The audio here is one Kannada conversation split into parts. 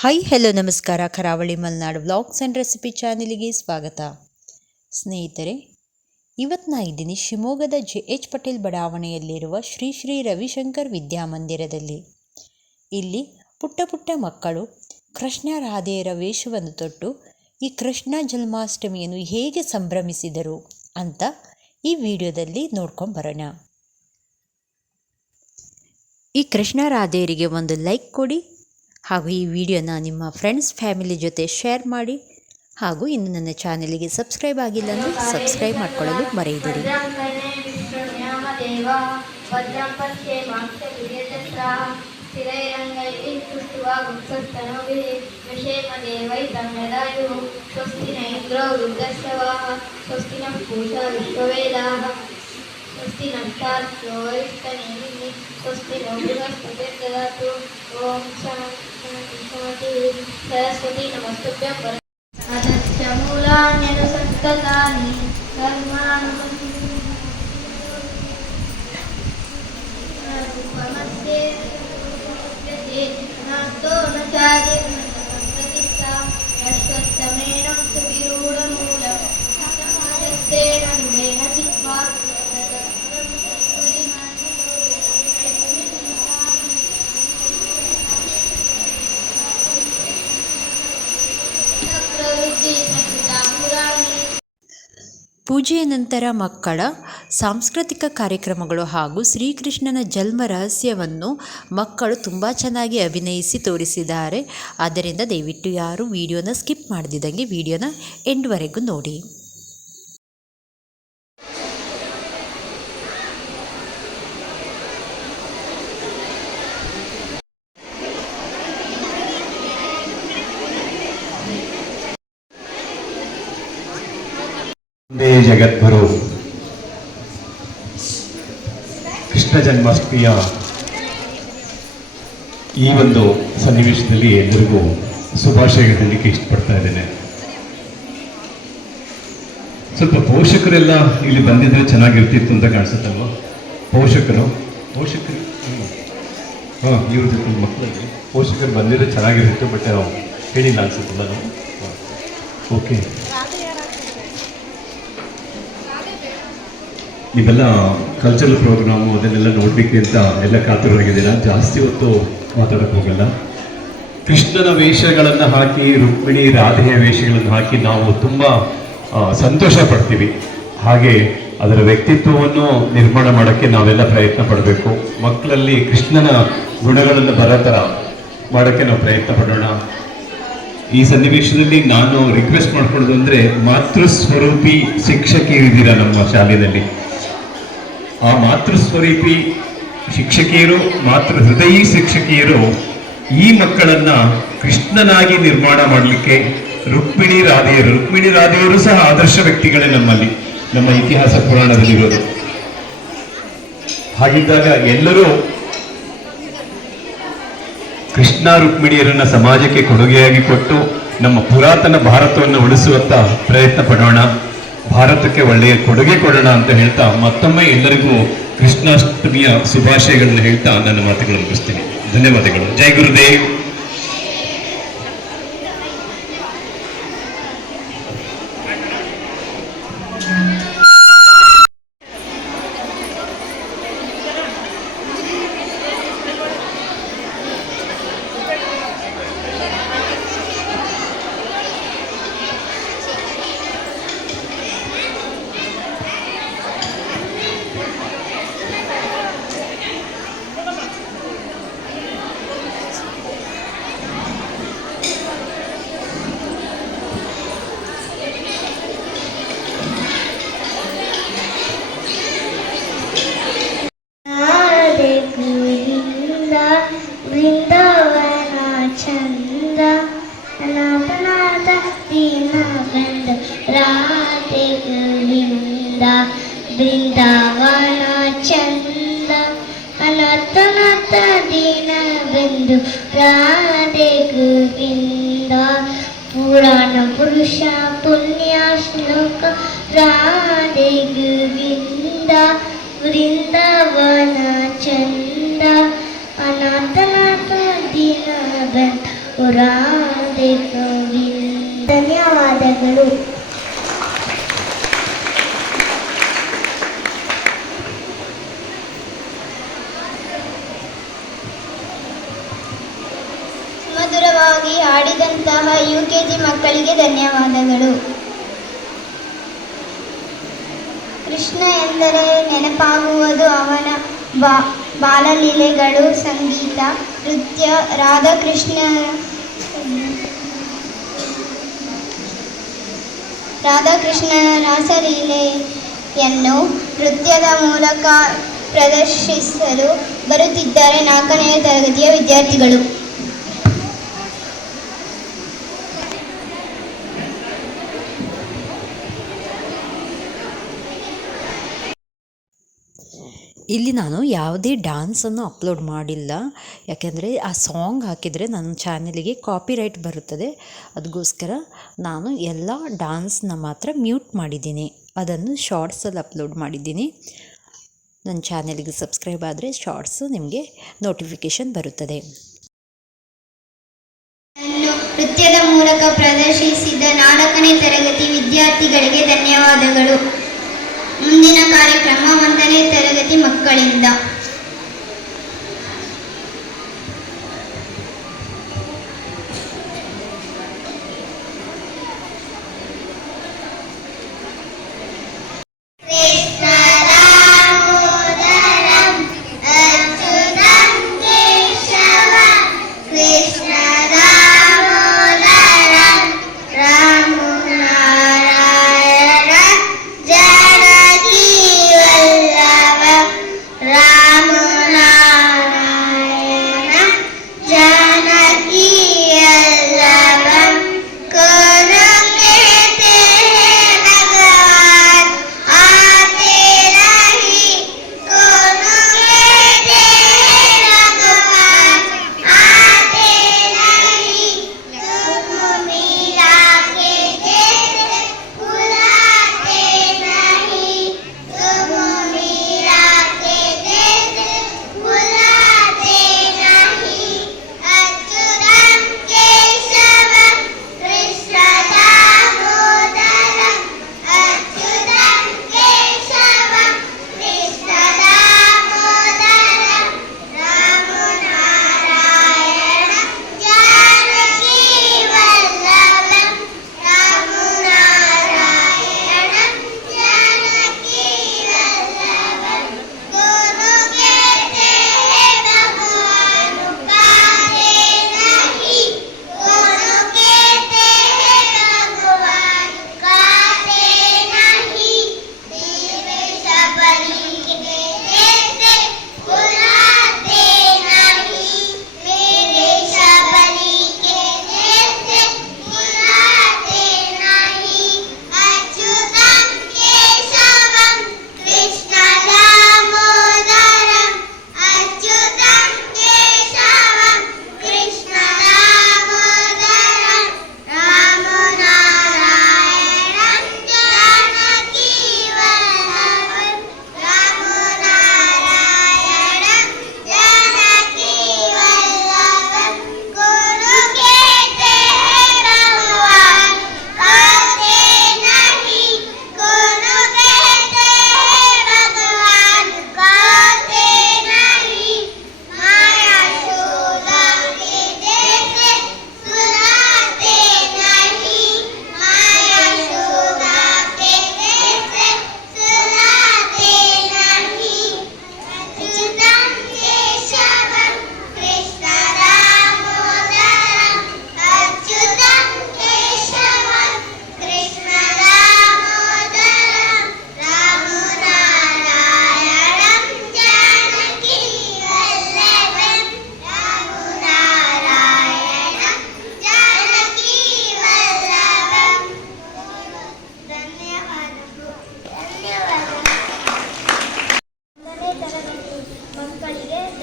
ಹಾಯ್ ಹೆಲೋ ನಮಸ್ಕಾರ. ಕರಾವಳಿ ಮಲೆನಾಡು ವ್ಲಾಗ್ಸ್ ಆ್ಯಂಡ್ ರೆಸಿಪಿ ಚಾನಲಿಗೆ ಸ್ವಾಗತ. ಸ್ನೇಹಿತರೆ, ಇವತ್ತು ನಾ ಇದ್ದೀನಿ ಶಿವಮೊಗ್ಗದ JH ಪಟೇಲ್ ಬಡಾವಣೆಯಲ್ಲಿರುವ ಶ್ರೀ ಶ್ರೀ ರವಿಶಂಕರ್ ವಿದ್ಯಾಮಂದಿರದಲ್ಲಿ. ಇಲ್ಲಿ ಪುಟ್ಟ ಪುಟ್ಟ ಮಕ್ಕಳು ಕೃಷ್ಣ ರಾಧೆಯರ ವೇಷವನ್ನು ತೊಟ್ಟು ಈ ಕೃಷ್ಣ ಜನ್ಮಾಷ್ಟಮಿಯನ್ನು ಹೇಗೆ ಸಂಭ್ರಮಿಸಿದರು ಅಂತ ಈ ವಿಡಿಯೋದಲ್ಲಿ ನೋಡ್ಕೊಂಡು ಬರೋಣ. ಈ ಕೃಷ್ಣ ರಾಧೆಯರಿಗೆ ಒಂದು ಲೈಕ್ ಕೊಡಿ ಹಾಗೂ ಈ ವಿಡಿಯೋನ ನಿಮ್ಮ ಫ್ರೆಂಡ್ಸ್ ಫ್ಯಾಮಿಲಿ ಜೊತೆ ಶೇರ್ ಮಾಡಿ. ಹಾಗೂ ಇನ್ನು ನನ್ನ ಚಾನಲಿಗೆ ಸಬ್ಸ್ಕ್ರೈಬ್ ಆಗಿಲ್ಲ ಅಂದರೆ ಸಬ್ಸ್ಕ್ರೈಬ್ ಮಾಡ್ಕೊಳ್ಳಲು ಮರೆಯದಿರಿ. स्वस्ति नमस्कारो वरिष्ठनेमिः स्वस्ति नो बृहस्पतिर्ददातु ओम शान्ति सरस्वती नमस्तुभ्यं अधश्च मूलान्यनुसन्ततानि कर्माणि नास्तो न चादिर्नप्रतिष्ठा अश्वत्थमेनं सुविरूढमूलं समाजस्तेन चित्वा ಪೂಜೆಯ ನಂತರ ಮಕ್ಕಳ ಸಾಂಸ್ಕೃತಿಕ ಕಾರ್ಯಕ್ರಮಗಳು ಹಾಗೂ ಶ್ರೀಕೃಷ್ಣನ ಜನ್ಮ ರಹಸ್ಯವನ್ನು ಮಕ್ಕಳು ತುಂಬ ಚೆನ್ನಾಗಿ ಅಭಿನಯಿಸಿ ತೋರಿಸಿದ್ದಾರೆ. ಆದ್ದರಿಂದ ದಯವಿಟ್ಟು ಯಾರು ವಿಡಿಯೋನ ಸ್ಕಿಪ್ ಮಾಡದಿದ್ದಂಗೆ ವಿಡಿಯೋನ ಎಂಡ್ವರೆಗೂ ನೋಡಿ. ಜಗದ್ಗುರು ಕೃಷ್ಣ ಜನ್ಮಾಷ್ಟಮಿಯ ಈ ಒಂದು ಸನ್ನಿವೇಶದಲ್ಲಿ ಎಲ್ಲರಿಗೂ ಶುಭಾಶಯ ಹೇಳಲಿಕ್ಕೆ ಇಷ್ಟಪಡ್ತಾ ಇದ್ದೇನೆ. ಸ್ವಲ್ಪ ಪೋಷಕರೆಲ್ಲ ಇಲ್ಲಿ ಬಂದಿದ್ರೆ ಚೆನ್ನಾಗಿರ್ತಿತ್ತು ಅಂತ ಕಾಣಿಸುತ್ತಲ್ವ? ಪೋಷಕರು ಇವ್ರ ಜೊತೆ ಮಕ್ಕಳಿಗೆ ಪೋಷಕರು ಬಂದಿದ್ರೆ ಚೆನ್ನಾಗಿರ್ತಿತ್ತು, ಬಟ್ ಹೇಳಿಲ್ಲ ಅನ್ಸುತ್ತಲ್ಲ ನಾವು. ಓಕೆ, ನೀವೆಲ್ಲ ಕಲ್ಚರಲ್ ಪ್ರೋಗ್ರಾಮು ಅದನ್ನೆಲ್ಲ ನೋಡಲಿಕ್ಕೆ ಅಂತ ಎಲ್ಲ ಕಾತುರರಾಗಿದ್ದೀರಾ. ಜಾಸ್ತಿ ಹೊತ್ತು ಮಾತಾಡೋಕ್ಕೆ ಹೋಗಲ್ಲ. ಕೃಷ್ಣನ ವೇಷಗಳನ್ನು ಹಾಕಿ, ರುಕ್ಮಿಣಿ ರಾಧೆಯ ವೇಷಗಳನ್ನು ಹಾಕಿ ನಾವು ತುಂಬ ಸಂತೋಷ ಪಡ್ತೀವಿ. ಹಾಗೆ ಅದರ ವ್ಯಕ್ತಿತ್ವವನ್ನು ನಿರ್ಮಾಣ ಮಾಡೋಕ್ಕೆ ನಾವೆಲ್ಲ ಪ್ರಯತ್ನ ಪಡಬೇಕು. ಮಕ್ಕಳಲ್ಲಿ ಕೃಷ್ಣನ ಗುಣಗಳನ್ನು ಬರೋ ಥರ ಮಾಡೋಕ್ಕೆ ನಾವು ಪ್ರಯತ್ನ ಪಡೋಣ. ಈ ಸನ್ನಿವೇಶದಲ್ಲಿ ನಾನು ರಿಕ್ವೆಸ್ಟ್ ಮಾಡ್ಕೊಳ್ಳೋದು ಅಂದರೆ, ಮಾತೃಸ್ವರೂಪಿ ಶಿಕ್ಷಕಿಯರಿದ್ದೀರಾ ನಮ್ಮ ಶಾಲೆಯಲ್ಲಿ. ಆ ಮಾತೃಸ್ವರೂಪಿ ಶಿಕ್ಷಕಿಯರು, ಮಾತೃ ಹೃದಯಿ ಶಿಕ್ಷಕಿಯರು ಈ ಮಕ್ಕಳನ್ನ ಕೃಷ್ಣನಾಗಿ ನಿರ್ಮಾಣ ಮಾಡಲಿಕ್ಕೆ ರುಕ್ಮಿಣಿ ರಾಧೆಯರು ಸಹ ಆದರ್ಶ ವ್ಯಕ್ತಿಗಳೇ ನಮ್ಮಲ್ಲಿ, ನಮ್ಮ ಇತಿಹಾಸ ಪುರಾಣದಲ್ಲಿರೋದು. ಹಾಗಿದ್ದಾಗ ಎಲ್ಲರೂ ಕೃಷ್ಣ ರುಕ್ಮಿಣಿಯರನ್ನ ಸಮಾಜಕ್ಕೆ ಕೊಡುಗೆಯಾಗಿ ಕೊಟ್ಟು ನಮ್ಮ ಪುರಾತನ ಭಾರತವನ್ನು ಉಳಿಸುವಂತ ಪ್ರಯತ್ನ ಪಡೋಣ. ಭಾರತಕ್ಕೆ ಒಳ್ಳೆಯ ಕೊಡುಗೆ ಕೊಡೋಣ ಅಂತ ಹೇಳ್ತಾ ಮತ್ತೊಮ್ಮೆ ಎಲ್ಲರಿಗೂ ಕೃಷ್ಣಾಷ್ಟಮಿಯ ಶುಭಾಶಯಗಳನ್ನು ಹೇಳ್ತಾ ನನ್ನ ಮಾತುಗಳನ್ನು ಮುಗಿಸ್ತೀನಿ. ಧನ್ಯವಾದಗಳು. ಜೈ ಗುರುದೇವ್. ಬೃಂದಾವನ ಚಂದ ಅನಾಥನಾಥ ದೀನ ಬಂಧು ರಾಧೆ ಗೋವಿಂದ ಪುರಾಣ ಪುರುಷ ಪುಣ್ಯ ಶ್ಲೋಕ ರಾಧೆ ಗೋವಿಂದ ವೃಂದಾವನ ಚಂದ ಅನಾಥನಾಥ ದೀನ ಬಂಧು ರಾಧೆ ಗೋವಿಂದ. ಧನ್ಯವಾದಗಳು. ಮಧುರವಾಗಿ ಹಾಡಿದಂತಹ UKG ಮಕ್ಕಳಿಗೆ ಧನ್ಯವಾದಗಳು. ಕೃಷ್ಣ ಎಂದರೆ ನೆನಪಾಗುವುದು ಅವನ ಬಾಲಲೀಲೆಗಳು, ಸಂಗೀತ, ನೃತ್ಯ. ರಾಧಾಕೃಷ್ಣನ ರಾಸಲೀಲೆಯನ್ನು ನೃತ್ಯದ ಮೂಲಕ ಪ್ರದರ್ಶಿಸಲು ಬರುತ್ತಿದ್ದಾರೆ 4ನೇ ತರಗತಿಯ ವಿದ್ಯಾರ್ಥಿಗಳು. ಇಲ್ಲಿ ನಾನು ಯಾವುದೇ ಡ್ಯಾನ್ಸನ್ನು ಅಪ್ಲೋಡ್ ಮಾಡಿಲ್ಲ, ಯಾಕೆಂದರೆ ಆ ಸಾಂಗ್ ಹಾಕಿದರೆ ನನ್ನ ಚಾನಲಿಗೆ ಕಾಪಿರೈಟ್ ಬರುತ್ತದೆ. ಅದಕ್ಕೋಸ್ಕರ ನಾನು ಎಲ್ಲ ಡ್ಯಾನ್ಸ್ನ ಮಾತ್ರ ಮ್ಯೂಟ್ ಮಾಡಿದ್ದೀನಿ, ಅದನ್ನು ಶಾರ್ಟ್ಸಲ್ಲಿ ಅಪ್ಲೋಡ್ ಮಾಡಿದ್ದೀನಿ. ನನ್ನ ಚಾನಲಿಗೆ ಸಬ್ಸ್ಕ್ರೈಬ್ ಆದರೆ ಶಾರ್ಟ್ಸು ನಿಮಗೆ ನೋಟಿಫಿಕೇಷನ್ ಬರುತ್ತದೆ. ನೃತ್ಯದ ಮೂಲಕ ಪ್ರದರ್ಶಿಸಿದ 4ನೇ ತರಗತಿ ವಿದ್ಯಾರ್ಥಿಗಳಿಗೆ ಧನ್ಯವಾದಗಳು. ಮುಂದಿನ ಕಾರ್ಯಕ್ರಮ 1ನೇ ತರಗತಿ ಮಕ್ಕಳಿಂದ.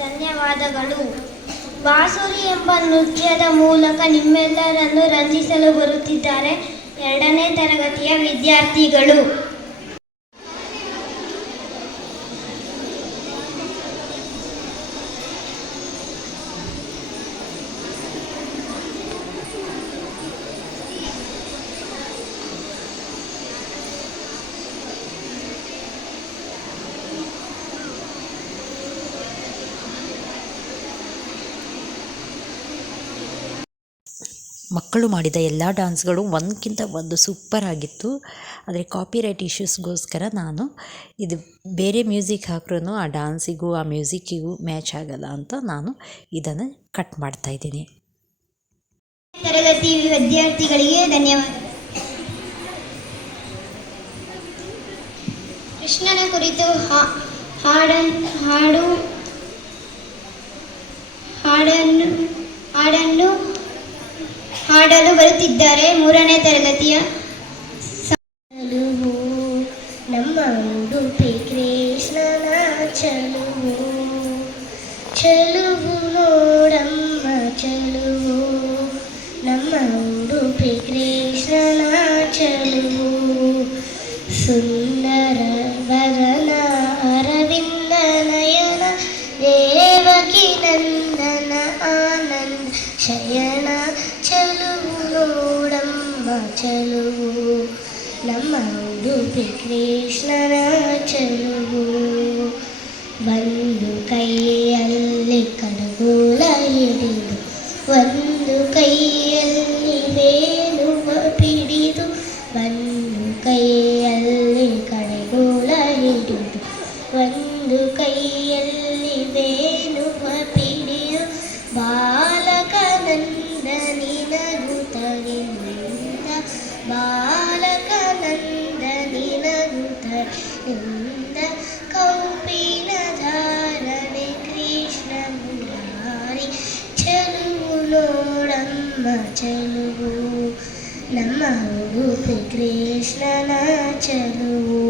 ಧನ್ಯವಾದಗಳು. ಬಾಸುರಿ ಎಂಬ ನೃತ್ಯದ ಮೂಲಕ ನಿಮ್ಮೆಲ್ಲರನ್ನು ರಂಜಿಸಲು ಬರುತ್ತಿದ್ದಾರೆ 2ನೇ ತರಗತಿಯ ವಿದ್ಯಾರ್ಥಿಗಳು. ಮಕ್ಕಳು ಮಾಡಿದ ಎಲ್ಲ ಡ್ಯಾನ್ಸ್ಗಳು ಒಂದಕ್ಕಿಂತ ಒಂದು ಸೂಪರ್ ಆಗಿತ್ತು. ಆದರೆ ಕಾಪಿರೈಟ್ ಇಶ್ಯೂಸ್ಗೋಸ್ಕರ ನಾನು ಇದು ಬೇರೆ ಮ್ಯೂಸಿಕ್ ಹಾಕ್ರೂ ಆ ಡ್ಯಾನ್ಸಿಗೂ ಆ ಮ್ಯೂಸಿಕ್ಕಿಗೂ ಮ್ಯಾಚ್ ಆಗಲ್ಲ ಅಂತ ನಾನು ಇದನ್ನು ಕಟ್ ಮಾಡ್ತಾಯಿದ್ದೀನಿ. ತರಗತಿ ವಿದ್ಯಾರ್ಥಿಗಳಿಗೆ ಧನ್ಯವಾದ. ಕೃಷ್ಣನ ಕುರಿತು ಹಾಡನ್ನು ಹಾಡಲು ಬರುತ್ತಿದ್ದಾರೆ 3ನೇ ತರಗತಿಯ ಚಲುವು ನಮ್ಮ ಉಡುಪಿ ಕೃಷ್ಣನ ಚಲುವು ಚಲುವು ನೋಡಮ್ಮ ಚಲುವು ನಮ್ಮ ಉಡುಪಿ ಕೃಷ್ಣನ ಚಲುವು ಸುಂದರ ವದನ ಅರವಿಂದ ನಯನ ದೇವಕಿ ನಂದನ ಆನಂದ ಶಯನ ಚಲುವು ನೋಡಮ್ಮ ಚಲುವು ನಮ್ಮ ಉಡುಪಿ ಕೃಷ್ಣನ ಚಲುವು ಒಂದು ಕೈಯಲ್ಲಿ ಕಡಗೋಲ ಹಿಡಿದು ಒಂದು ಕೈಯಲ್ಲಿ ವೇಣುವ ಪಿಡಿದು ಒಂದು ಕೈಯಲ್ಲಿ ಕಡಗೋಲ ಹಿಡಿದು ಒಂದು ಕೈಯಲ್ಲಿ ವೇಣುವ ಪಿಡಿದು ಬಾಲಕ ನಂದನಿ ನಗುತ್ತಲಿಂದ ಬಾಲಕ ನಂದನಿ ನಗುತ್ತಲಿಂದ ಕೌಪಿನ ಧಾರಣೆ ಕೃಷ್ಣ ಮುರಾರಿ ಚಲುವು ನೋಡಮ್ಮ ಚಲುವು ನಮ್ಮ ಉಡುಪಿ ಕೃಷ್ಣನ ಚಲುವು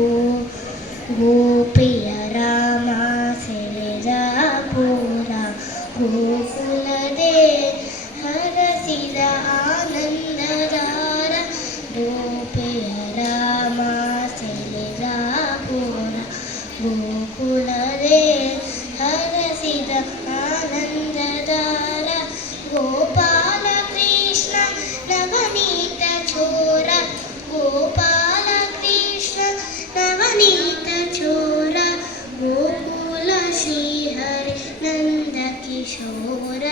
ಗೋಪಿಯ ರಾಮ ಸೆಳೆದ ಪೂರ ಗೋಕುಲದೇ ಹರಸಿದ ಆನಂದದಾರ ಗೋಪಿಯ ರಾಮ ಸೆಳೆದ ಪೂರ ಗೋಕುಲದೇ ಹರಸಿದ ಆನಂದದಾರ ಗೋಪಾಲ ಕೃಷ್ಣ ನವನೀತ ಚೋರ ಗೋಪಾಲ ಕೃಷ್ಣ ನವನೀತ ಚೋರ ಗೋಕುಲ ಶ್ರೀಹರಿ ನಂದ ಕಿಶೋರ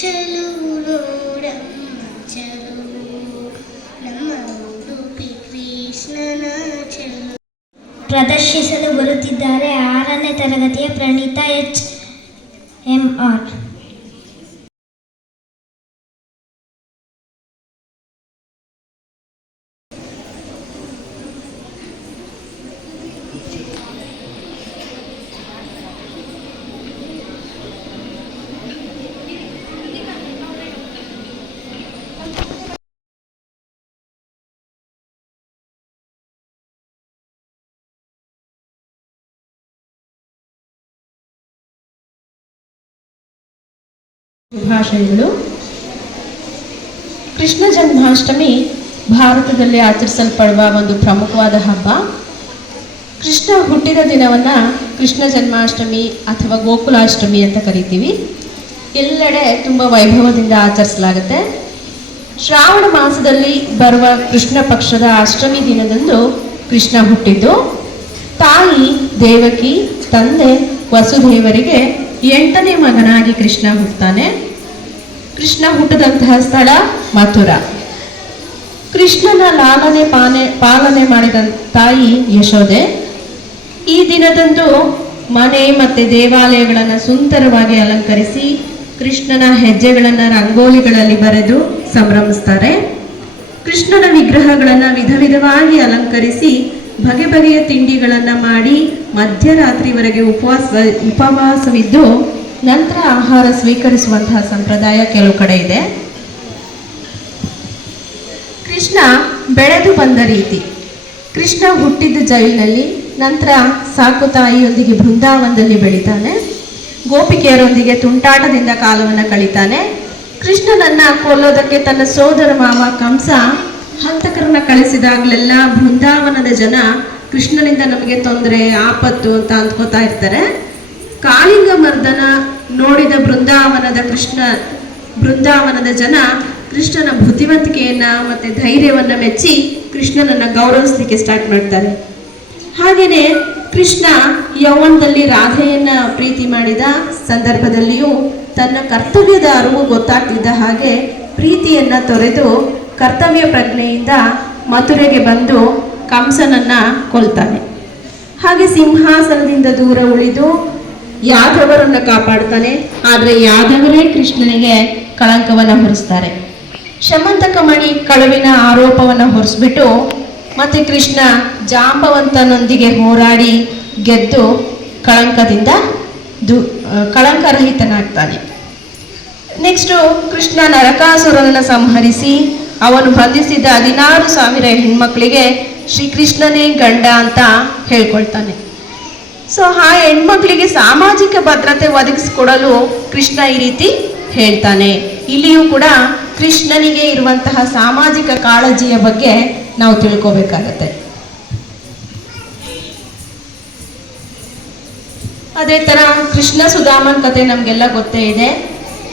ಚಲುವು ನೋಡಮ್ಮ ಚಲುವು ನಮ್ಮ ಉಡುಪಿ ಕೃಷ್ಣನ ಚಲುವು. ಪ್ರದರ್ಶಿಸಲು ಬರುತ್ತಿದ್ದಾರೆ 6ನೇ ತರಗತಿಯ ಪ್ರಣೀತಾ HMR. ಶುಭಾಶಯಗಳು. ಕೃಷ್ಣ ಜನ್ಮಾಷ್ಟಮಿ ಭಾರತದಲ್ಲಿ ಆಚರಿಸಲ್ಪಡುವ ಒಂದು ಪ್ರಮುಖವಾದ ಹಬ್ಬ. ಕೃಷ್ಣ ಹುಟ್ಟಿದ ದಿನವನ್ನು ಕೃಷ್ಣ ಜನ್ಮಾಷ್ಟಮಿ ಅಥವಾ ಗೋಕುಲಾಷ್ಟಮಿ ಅಂತ ಕರಿತೀವಿ. ಎಲ್ಲೆಡೆ ತುಂಬ ವೈಭವದಿಂದ ಆಚರಿಸಲಾಗುತ್ತೆ. ಶ್ರಾವಣ ಮಾಸದಲ್ಲಿ ಬರುವ ಕೃಷ್ಣ ಪಕ್ಷದ ಅಷ್ಟಮಿ ದಿನದಂದು ಕೃಷ್ಣ ಹುಟ್ಟಿದ್ದು. ತಾಯಿ ದೇವಕಿ, ತಂದೆ ವಸುದೇವರಿಗೆ 8ನೇ ಮಗನಾಗಿ ಕೃಷ್ಣ ಹುಟ್ಟುತ್ತಾನೆ. ಕೃಷ್ಣ ಹುಟ್ಟಿದಂತಹ ಸ್ಥಳ ಮಥುರಾ. ಕೃಷ್ಣನ ಪಾಲನೆ ಮಾಡಿದ ತಾಯಿ ಯಶೋದೆ. ಈ ದಿನದಂದು ಮನೆ ಮತ್ತು ದೇವಾಲಯಗಳನ್ನು ಸುಂದರವಾಗಿ ಅಲಂಕರಿಸಿ ಕೃಷ್ಣನ ಹೆಜ್ಜೆಗಳನ್ನು ರಂಗೋಲಿಗಳಲ್ಲಿ ಬರೆದು ಸಂಭ್ರಮಿಸ್ತಾರೆ. ಕೃಷ್ಣನ ವಿಗ್ರಹಗಳನ್ನು ವಿಧ ವಿಧವಾಗಿ ಅಲಂಕರಿಸಿ ಬಗೆ ಬಗೆಯ ತಿಂಡಿಗಳನ್ನು ಮಾಡಿ ಮಧ್ಯರಾತ್ರಿವರೆಗೆ ಉಪವಾಸವಿದ್ದು ನಂತರ ಆಹಾರ ಸ್ವೀಕರಿಸುವಂತಹ ಸಂಪ್ರದಾಯ ಕೆಲವು ಕಡೆ ಇದೆ. ಕೃಷ್ಣ ಬೆಳೆದು ಬಂದ ರೀತಿ. ಕೃಷ್ಣ ಹುಟ್ಟಿದ ಜೈಲಿನಲ್ಲಿ, ನಂತರ ಸಾಕು ತಾಯಿಯೊಂದಿಗೆ ಬೃಂದಾವನದಲ್ಲಿ ಬೆಳೀತಾನೆ. ಗೋಪಿಕೆಯರೊಂದಿಗೆ ತುಂಟಾಟದಿಂದ ಕಾಲವನ್ನು ಕಳೀತಾನೆ. ಕೃಷ್ಣನನ್ನ ಕೊಲ್ಲೋದಕ್ಕೆ ತನ್ನ ಸೋದರ ಮಾವ ಕಂಸ ಹಂತಕರನ್ನ ಕಳಿಸಿದಾಗಲೆಲ್ಲ ಬೃಂದಾವನದ ಜನ ಕೃಷ್ಣನಿಂದ ನಮಗೆ ತೊಂದರೆ, ಆಪತ್ತು ಅಂತ ಅಂದ್ಕೋತಾ ಇರ್ತಾರೆ. ಕಾಳಿಂಗ ಮರ್ದನ ನೋಡಿದ ಬೃಂದಾವನದ ಜನ ಕೃಷ್ಣನ ಬುದ್ಧಿವಂತಿಕೆಯನ್ನ ಮತ್ತೆ ಧೈರ್ಯವನ್ನ ಮೆಚ್ಚಿ ಕೃಷ್ಣನನ್ನ ಗೌರವಿಸಲಿಕ್ಕೆ ಸ್ಟಾರ್ಟ್ ಮಾಡ್ತಾರೆ. ಹಾಗೇನೆ ಕೃಷ್ಣ ಯೌವನದಲ್ಲಿ ರಾಧೆಯನ್ನ ಪ್ರೀತಿ ಮಾಡಿದ ಸಂದರ್ಭದಲ್ಲಿಯೂ ತನ್ನ ಕರ್ತವ್ಯದ ಅರಿವು ಗೊತ್ತಾಗ್ತಿದ್ದ ಹಾಗೆ ಪ್ರೀತಿಯನ್ನು ತೊರೆದು ಕರ್ತವ್ಯ ಪ್ರಜ್ಞೆಯಿಂದ ಮಥುರೆಗೆ ಬಂದು ಕಂಸನನ್ನು ಕೊಲ್ತಾನೆ. ಹಾಗೆ ಸಿಂಹಾಸನದಿಂದ ದೂರ ಉಳಿದು ಯಾದವರನ್ನು ಕಾಪಾಡ್ತಾನೆ. ಆದರೆ ಯಾದವರೇ ಕೃಷ್ಣನಿಗೆ ಕಳಂಕವನ್ನು ಹೊರಿಸ್ತಾರೆ. ಶಮಂತಕ ಮಣಿ ಕಳುವಿನ ಆರೋಪವನ್ನು ಹೊರಿಸ್ಬಿಟ್ಟು ಮತ್ತೆ ಕೃಷ್ಣ ಜಾಂಬವಂತನೊಂದಿಗೆ ಹೋರಾಡಿ ಗೆದ್ದು ಕಳಂಕದಿಂದ ಕಳಂಕರಹಿತನಾಗ್ತಾನೆ. ನೆಕ್ಸ್ಟು ಕೃಷ್ಣ ನರಕಾಸುರನನ್ನು ಸಂಹರಿಸಿ ಅವನು ಬಂಧಿಸಿದ 16,000 ಹೆಣ್ಮಕ್ಳಿಗೆ ಶ್ರೀಕೃಷ್ಣನೇ ಗಂಡ ಅಂತ ಹೇಳ್ಕೊಳ್ತಾನೆ. ಸೊ ಆ ಹೆಣ್ಮಕ್ಳಿಗೆ ಸಾಮಾಜಿಕ ಭದ್ರತೆ ಒದಗಿಸಿಕೊಡಲು ಕೃಷ್ಣ ಈ ರೀತಿ ಹೇಳ್ತಾನೆ. ಇಲ್ಲಿಯೂ ಕೂಡ ಕೃಷ್ಣನಿಗೆ ಇರುವಂತಹ ಸಾಮಾಜಿಕ ಕಾಳಜಿಯ ಬಗ್ಗೆ ನಾವು ತಿಳ್ಕೋಬೇಕಾಗತ್ತೆ. ಅದೇ ಥರ ಕೃಷ್ಣ ಸುಧಾಮನ್ ಕತೆ ನಮಗೆಲ್ಲ ಗೊತ್ತೇ ಇದೆ.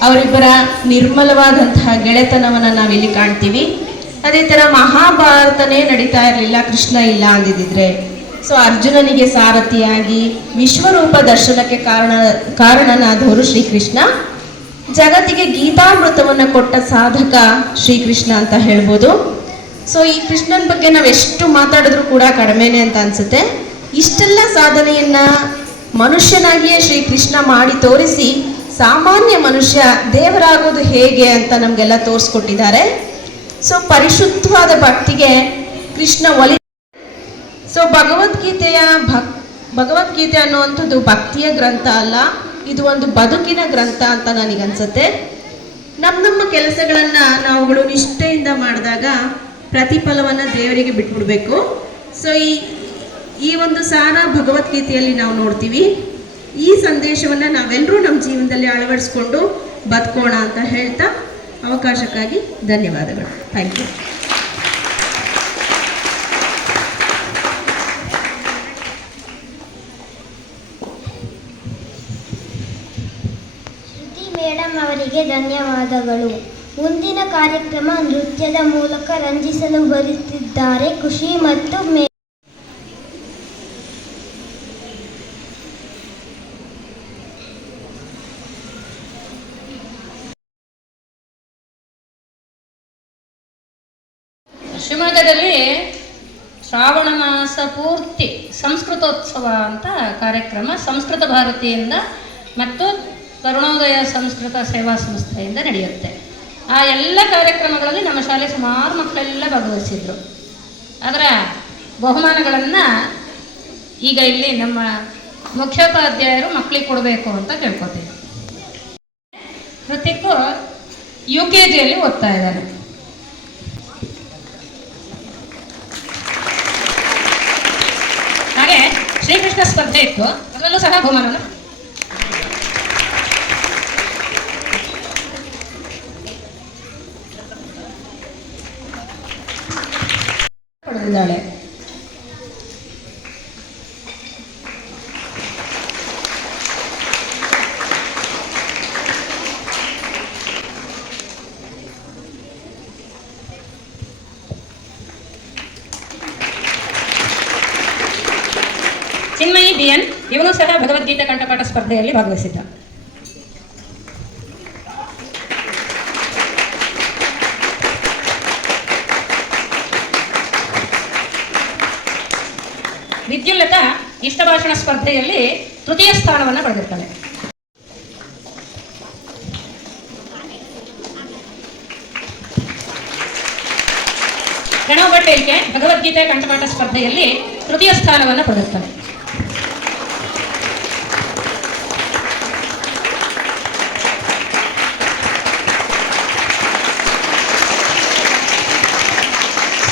ಅವರಿಬ್ಬರ ನಿರ್ಮಲವಾದಂತಹ ಗೆಳೆತನವನ್ನು ನಾವಿಲ್ಲಿ ಕಾಣ್ತೀವಿ. ಅದೇ ಥರ ಮಹಾಭಾರತನೇ ನಡೀತಾ ಇರಲಿಲ್ಲ ಕೃಷ್ಣ ಇಲ್ಲ ಅಂದಿದ್ದಿದ್ರೆ. ಸೊ ಅರ್ಜುನನಿಗೆ ಸಾರಥಿಯಾಗಿ ವಿಶ್ವರೂಪ ದರ್ಶನಕ್ಕೆ ಕಾರಣನಾದವರು ಶ್ರೀಕೃಷ್ಣ. ಜಗತ್ತಿಗೆ ಗೀತಾಮೃತವನ್ನು ಕೊಟ್ಟ ಸಾಧಕ ಶ್ರೀಕೃಷ್ಣ ಅಂತ ಹೇಳ್ಬೋದು. ಸೊ ಈ ಕೃಷ್ಣನ ಬಗ್ಗೆ ನಾವು ಎಷ್ಟು ಮಾತಾಡಿದ್ರೂ ಕೂಡ ಕಡಿಮೆನೆ ಅಂತ ಅನ್ಸುತ್ತೆ. ಇಷ್ಟೆಲ್ಲ ಸಾಧನೆಯನ್ನ ಮನುಷ್ಯನಾಗಿಯೇ ಶ್ರೀಕೃಷ್ಣ ಮಾಡಿ ತೋರಿಸಿ ಸಾಮಾನ್ಯ ಮನುಷ್ಯ ದೇವರಾಗೋದು ಹೇಗೆ ಅಂತ ನಮಗೆಲ್ಲ ತೋರಿಸ್ಕೊಟ್ಟಿದ್ದಾರೆ. ಸೊ ಪರಿಶುದ್ಧವಾದ ಭಕ್ತಿಗೆ ಕೃಷ್ಣ ಸೊ ಭಗವದ್ಗೀತೆ ಅನ್ನುವಂಥದ್ದು ಭಕ್ತಿಯ ಗ್ರಂಥ ಅಲ್ಲ, ಇದು ಒಂದು ಬದುಕಿನ ಗ್ರಂಥ ಅಂತ ನನಗನ್ಸುತ್ತೆ. ನಮ್ಮ ಕೆಲಸಗಳನ್ನು ನಾವುಗಳು ನಿಷ್ಠೆಯಿಂದ ಮಾಡಿದಾಗ ಪ್ರತಿಫಲವನ್ನು ದೇವರಿಗೆ ಬಿಟ್ಬಿಡ್ಬೇಕು. ಸೊ ಈ ಒಂದು ಸಾರ ಭಗವದ್ಗೀತೆಯಲ್ಲಿ ನಾವು ನೋಡ್ತೀವಿ. ಈ ಸಂದೇಶವನ್ನು ನಾವೆಲ್ಲರೂ ನಮ್ಮ ಜೀವನದಲ್ಲಿ ಅಳವಡಿಸ್ಕೊಂಡು ಬದುಕೋಣ ಅಂತ ಹೇಳ್ತಾ ಅವಕಾಶಕ್ಕಾಗಿ ಧನ್ಯವಾದಗಳು. Thank you. ಶ್ರುತಿ ಮೇಡಮ್ ಅವರಿಗೆ ಧನ್ಯವಾದಗಳು. ಮುಂದಿನ ಕಾರ್ಯಕ್ರಮ ನೃತ್ಯದ ಮೂಲಕ ರಂಜಿಸಲು ಬರುತ್ತಿದ್ದಾರೆ ಖುಷಿ ಮತ್ತು ಶಿವಮೊಗ್ಗದಲ್ಲಿ ಶ್ರಾವಣ ಮಾಸ ಪೂರ್ತಿ ಸಂಸ್ಕೃತೋತ್ಸವ ಅಂತ ಕಾರ್ಯಕ್ರಮ ಸಂಸ್ಕೃತ ಭಾರತಿಯಿಂದ ಮತ್ತು ತರುಣೋದಯ ಸಂಸ್ಕೃತ ಸೇವಾ ಸಂಸ್ಥೆಯಿಂದ ನಡೆಯುತ್ತೆ. ಆ ಎಲ್ಲ ಕಾರ್ಯಕ್ರಮಗಳಲ್ಲಿ ನಮ್ಮ ಶಾಲೆ ಸುಮಾರು ಮಕ್ಕಳೆಲ್ಲ ಭಾಗವಹಿಸಿದ್ರು. ಅದರ ಬಹುಮಾನಗಳನ್ನು ಈಗ ಇಲ್ಲಿ ನಮ್ಮ ಮುಖ್ಯೋಪಾಧ್ಯಾಯರು ಮಕ್ಕಳಿಗೆ ಕೊಡಬೇಕು ಅಂತ ಕೇಳ್ಕೊತೀವಿ. ಕೃತಿಕ್ಕು UKGಯಲ್ಲಿ ಓದ್ತಾ ಇದ್ದಾನೆ. ಹಾಗೆ ಶ್ರೀಕೃಷ್ಣ ಸ್ಪರ್ಧೆ ಇತ್ತು, ಅದರಲ್ಲೂ ಸಹ ಬಹುಮಾನವನ್ನು ಪಡೆದಿದ್ದಾಳೆ. ಚಿನ್ಮಯಿ BN ಇವನು ಸಹ ಭಗವದ್ಗೀತೆ ಕಂಠಪಾಠ ಸ್ಪರ್ಧೆಯಲ್ಲಿ ಭಾಗವಹಿಸಿದ್ದ. ವಿದ್ಯುಲ್ಲತಾ ಇಷ್ಟಭಾಷಣ ಸ್ಪರ್ಧೆಯಲ್ಲಿ ತೃತೀಯ ಸ್ಥಾನವನ್ನು ಪಡೆದಿರ್ತಾಳೆ. ಪ್ರಣವ್ ಭಟ್ ಹೇಳಿಕೆ ಭಗವದ್ಗೀತೆ ಕಂಠಪಾಠ ಸ್ಪರ್ಧೆಯಲ್ಲಿ ತೃತೀಯ ಸ್ಥಾನವನ್ನು ಪಡೆದಿರ್ತಾನೆ.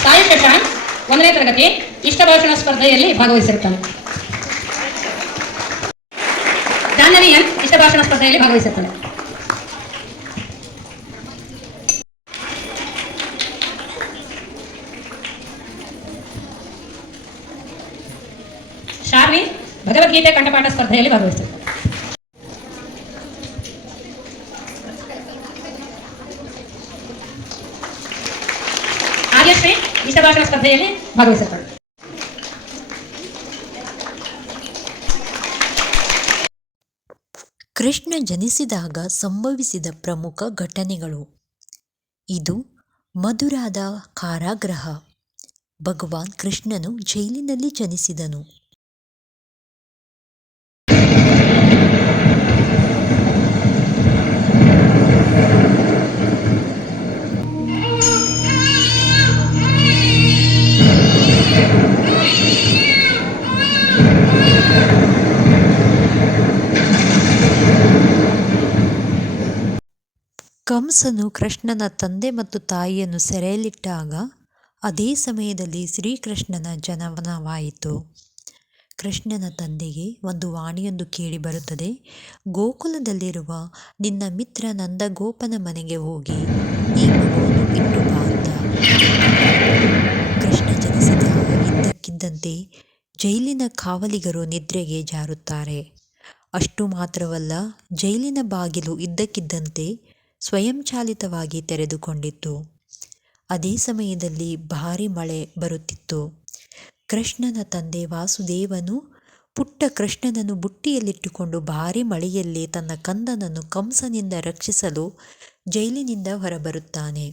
ಸಾಯಿ ಶಶಾಂಕ್ 1ನೇ ತರಗತಿ ಇಷ್ಟಭಾಷಣ ಸ್ಪರ್ಧೆಯಲ್ಲಿ ಭಾಗವಹಿಸಿರ್ತಾನೆ. ಜಾಹ್ನವಿಯನ್ ಇಷ್ಟಭಾಷಣ ಸ್ಪರ್ಧೆಯಲ್ಲಿ ಭಾಗವಹಿಸಿರ್ತಾನೆ. ಶಾರ್ವಿ ಭಗವದ್ಗೀತೆ ಕಂಠಪಾಠ ಸ್ಪರ್ಧೆಯಲ್ಲಿ ಭಾಗವಹಿಸಿರ್ತಾನೆ. ಆರ್ಯಶ್ರೀ ಇಷ್ಟಭಾಷಣ ಸ್ಪರ್ಧೆಯಲ್ಲಿ ಭಾಗವಹಿಸಿರ್ತಾಳೆ. ಕೃಷ್ಣ ಜನಿಸಿದಾಗ ಸಂಭವಿಸಿದ ಪ್ರಮುಖ ಘಟನೆಗಳು. ಇದು ಮಧುರಾದ ಕಾರಾಗೃಹ. ಭಗವಾನ್ ಕೃಷ್ಣನು ಜೈಲಿನಲ್ಲಿ ಜನಿಸಿದನು. ಕಂಸನು ಕೃಷ್ಣನ ತಂದೆ ಮತ್ತು ತಾಯಿಯನ್ನು ಸೆರೆಯಲ್ಲಿಟ್ಟಾಗ ಅದೇ ಸಮಯದಲ್ಲಿ ಶ್ರೀಕೃಷ್ಣನ ಜನನವಾಯಿತು. ಕೃಷ್ಣನ ತಂದೆಗೆ ಒಂದು ವಾಣಿಯೊಂದು ಕೇಳಿ ಬರುತ್ತದೆ. ಗೋಕುಲದಲ್ಲಿರುವ ನಿನ್ನ ಮಿತ್ರ ನಂದಗೋಪನ ಮನೆಗೆ ಹೋಗಿ ಈ ಮಗುವನ್ನು ಇಟ್ಟು ಬಾ ಅಂತ. ಕೃಷ್ಣ ಜನಿಸಿದಾಗ ಇದ್ದಕ್ಕಿದ್ದಂತೆ ಜೈಲಿನ ಕಾವಲಿಗರು ನಿದ್ರೆಗೆ ಜಾರುತ್ತಾರೆ. ಅಷ್ಟು ಮಾತ್ರವಲ್ಲ, ಜೈಲಿನ ಬಾಗಿಲು ಇದ್ದಕ್ಕಿದ್ದಂತೆ ಸ್ವಯಂಚಾಲಿತವಾಗಿ ತೆರೆದುಕೊಂಡಿತ್ತು. ಅದೇ ಸಮಯದಲ್ಲಿ ಭಾರಿ ಮಳೆ ಬರುತ್ತಿತ್ತು. ಕೃಷ್ಣನ ತಂದೆ ವಾಸುದೇವನು ಪುಟ್ಟ ಕೃಷ್ಣನನ್ನು ಬುಟ್ಟಿಯಲ್ಲಿಟ್ಟುಕೊಂಡು ಭಾರಿ ಮಳೆಯಲ್ಲಿ ತನ್ನ ಕಂದನನ್ನು ಕಂಸನಿಂದ ರಕ್ಷಿಸಲು ಜೈಲಿನಿಂದ ಹೊರಬರುತ್ತಾನೆ.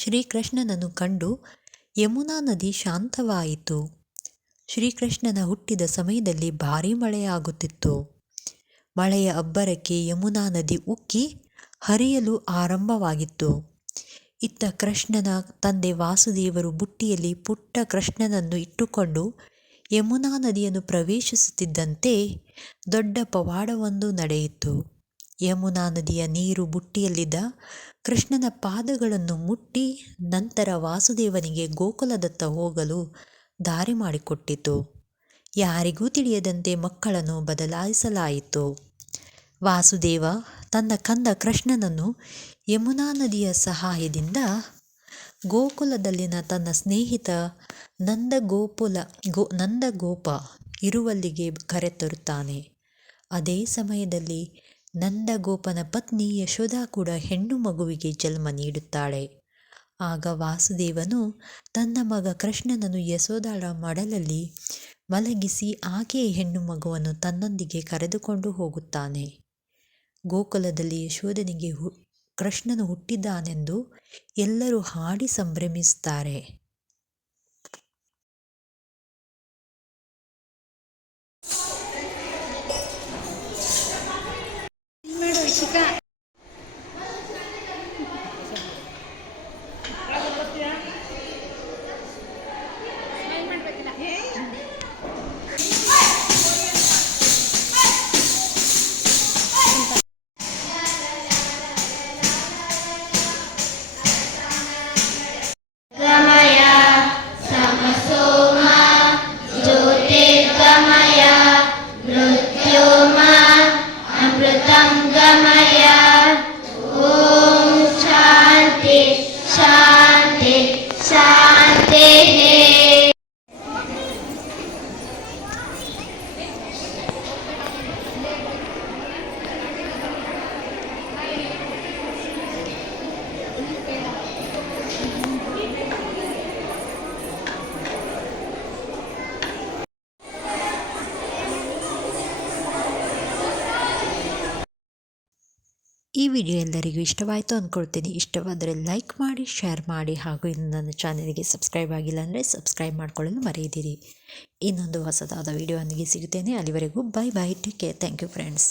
ಶ್ರೀಕೃಷ್ಣನನ್ನು ಕಂಡು ಯಮುನಾ ನದಿ ಶಾಂತವಾಯಿತು. ಶ್ರೀಕೃಷ್ಣನ ಹುಟ್ಟಿದ ಸಮಯದಲ್ಲಿ ಭಾರಿ ಮಳೆಯಾಗುತ್ತಿತ್ತು. ಮಳೆಯ ಅಬ್ಬರಕ್ಕೆ ಯಮುನಾ ನದಿ ಉಕ್ಕಿ ಹರಿಯಲು ಆರಂಭವಾಗಿತ್ತು. ಇತ್ತ ಕೃಷ್ಣನ ತಂದೆ ವಾಸುದೇವರು ಬುಟ್ಟಿಯಲ್ಲಿ ಪುಟ್ಟ ಕೃಷ್ಣನನ್ನು ಇಟ್ಟುಕೊಂಡು ಯಮುನಾ ನದಿಯನ್ನು ಪ್ರವೇಶಿಸುತ್ತಿದ್ದಂತೆ ದೊಡ್ಡ ಪವಾಡವೊಂದು ನಡೆಯಿತು. ಯಮುನಾ ನದಿಯ ನೀರು ಬುಟ್ಟಿಯಲ್ಲಿದ್ದ ಕೃಷ್ಣನ ಪಾದಗಳನ್ನು ಮುಟ್ಟಿ ನಂತರ ವಾಸುದೇವನಿಗೆ ಗೋಕುಲದತ್ತ ಹೋಗಲು ದಾರಿ ಮಾಡಿಕೊಟ್ಟಿತು. ಯಾರಿಗೂ ತಿಳಿಯದಂತೆ ಮಕ್ಕಳನ್ನು ಬದಲಾಯಿಸಲಾಯಿತು. ವಾಸುದೇವ ತನ್ನ ಕಂದ ಕೃಷ್ಣನನ್ನು ಯಮುನಾ ನದಿಯ ಸಹಾಯದಿಂದ ಗೋಕುಲದಲ್ಲಿನ ತನ್ನ ಸ್ನೇಹಿತ ನಂದಗೋಪ ಇರುವಲ್ಲಿಗೆ ಕರೆತರುತ್ತಾನೆ. ಅದೇ ಸಮಯದಲ್ಲಿ ನಂದಗೋಪನ ಪತ್ನಿ ಯಶೋಧ ಕೂಡ ಹೆಣ್ಣು ಮಗುವಿಗೆ ಜನ್ಮ ನೀಡುತ್ತಾಳೆ. ಆಗ ವಾಸುದೇವನು ತನ್ನ ಮಗ ಕೃಷ್ಣನನ್ನು ಯಶೋಧಳ ಮಡಲಲ್ಲಿ ಮಲಗಿಸಿ ಆಕೆಯ ಹೆಣ್ಣು ಮಗುವನ್ನು ತನ್ನೊಂದಿಗೆ ಕರೆದುಕೊಂಡು ಹೋಗುತ್ತಾನೆ. ಗೋಕುಲದಲ್ಲಿ ಯಶೋಧನಿಗೆ ಕೃಷ್ಣನು ಹುಟ್ಟಿದ್ದಾನೆಂದು ಎಲ್ಲರೂ ಹಾಡಿ ಸಂಭ್ರಮಿಸುತ್ತಾರೆ. ಈ ವಿಡಿಯೋ ಎಲ್ಲರಿಗೂ ಇಷ್ಟವಾಯಿತು ಅಂದ್ಕೊಳ್ತೀನಿ. ಇಷ್ಟವಾದರೆ ಲೈಕ್ ಮಾಡಿ, ಶೇರ್ ಮಾಡಿ, ಹಾಗೂ ಇನ್ನು ನನ್ನ ಚಾನಲ್ಗೆ ಸಬ್ಸ್ಕ್ರೈಬ್ ಆಗಿಲ್ಲ ಅಂದರೆ ಸಬ್ಸ್ಕ್ರೈಬ್ ಮಾಡಿಕೊಳ್ಳಲು ಮರೆಯದಿರಿ. ಇನ್ನೊಂದು ಹೊಸದಾದ ವಿಡಿಯೋನಿಗೆ ಸಿಗುತ್ತೇನೆ. ಅಲ್ಲಿವರೆಗೂ bye bye, take care, thank you friends.